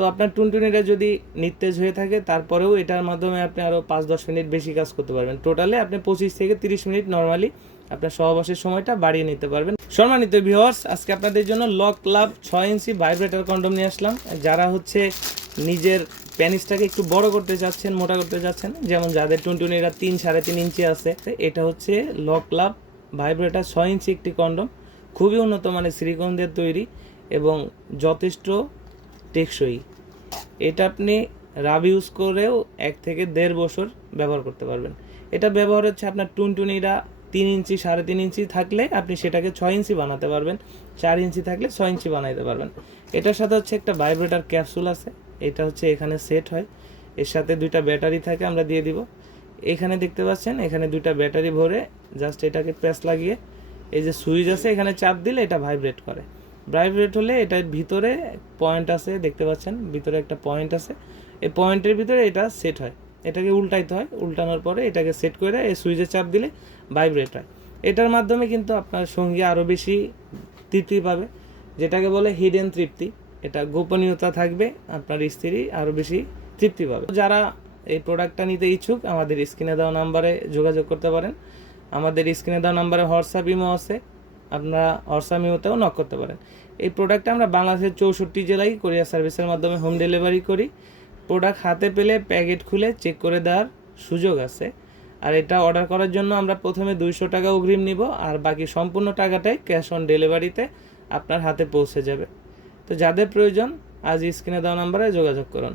তো আপনার টুনটুনিটা যদি নিত্তেজ হয়ে থাকে, তারপরেও এটার মাধ্যমে আপনি আরও পাঁচ দশ মিনিট বেশি কাজ করতে পারবেন। টোটালে আপনি পঁচিশ থেকে তিরিশ মিনিট নর্মালি আপনার সহবাসের সময়টা বাড়িয়ে নিতে পারবেন। সম্মানিত ভিউয়ার্স আজকে আপনাদের জন্য লক লাভ ছয় ইঞ্চি ভাইব্রেটার কন্ডম নিয়ে আসলাম। যারা হচ্ছে নিজের প্যানিসটাকে একটু বড় করতে চাচ্ছেন, মোটা করতে চাচ্ছেন, যেমন যাদের টুনটুনিরা তিন সাড়ে তিন ইঞ্চি আছে এটা হচ্ছে লক লাভ ভাইব্রেটার ছয় ইঞ্চি একটি কন্ডম খুবই উন্নত মানের দিয়ে তৈরি এবং যথেষ্ট টেকসই। এটা আপনি রাব ইউজ করেও এক থেকে দেড় বছর ব্যবহার করতে পারবেন। এটা ব্যবহার হচ্ছে আপনার টুনটুনিরা তিন ইঞ্চি, সাড়ে তিন ইঞ্চি থাকলে আপনি সেটাকে ছয় ইঞ্চি বানাতে পারবেন। চার ইঞ্চি থাকলে ছয় ইঞ্চি বানাইতে পারবেন। এটার সাথে হচ্ছে একটা ভাইব্রেটার ক্যাপসুল আছে। এটা হচ্ছে এখানে সেট হয়। এর সাথে দুইটা ব্যাটারি থাকে আমরা দিয়ে দিব। এখানে দেখতে পাচ্ছেন, এখানে দুইটা ব্যাটারি ভরে জাস্ট এটাকে প্রেস লাগিয়ে এই যে সুইচ আছে, এখানে চাপ দিলে এটা ভাইব্রেট করে। ভাইব্রেট হলে এটার ভিতরে পয়েন্ট আছে, দেখতে পাচ্ছেন? ভিতরে একটা পয়েন্ট আছে। এই পয়েন্টের ভিতরে এটা সেট হয়। এটাকে উল্টাইতে হয়। উল্টানোর পরে এটাকে সেট করে এই সুইচে চাপ দিলে ভাইব্রেট হয়। এটার মাধ্যমে কিন্তু আপনার সঙ্গী আরও বেশি তৃপ্তি পাবে। যেটাকে বলে হিডেন তৃপ্তি। এটা গোপনীয়তা থাকবে, আপনার স্ত্রী আরও বেশি তৃপ্তি পাবে। যারা এই প্রোডাক্টটা নিতে ইচ্ছুক, আমাদের স্ক্রিনে দেওয়া নাম্বারে যোগাযোগ করতে পারেন। আমাদের স্ক্রিনে দেওয়া নাম্বারে হোয়াটসঅ্যাপ ইমো আছে। আপনারা ইমোতেও নক করতে পারেন। এই প্রোডাক্টটা আমরা বাংলাদেশের চৌষট্টি জেলায় কোরিয়ার সার্ভিসের মাধ্যমে হোম ডেলিভারি করি। প্রোডাক্ট হাতে পেলে প্যাকেট খুলে চেক করে দেওয়ার সুযোগ আছে। আর এটা অর্ডার করার জন্য আমরা প্রথমে দুইশো টাকা অগ্রিম নিব, আর বাকি সম্পূর্ণ টাকাটাই ক্যাশ অন ডেলিভারিতে আপনার হাতে পৌঁছে যাবে। তো যাদের প্রয়োজন, আজ স্ক্রিনে দেওয়া নাম্বারে যোগাযোগ করুন।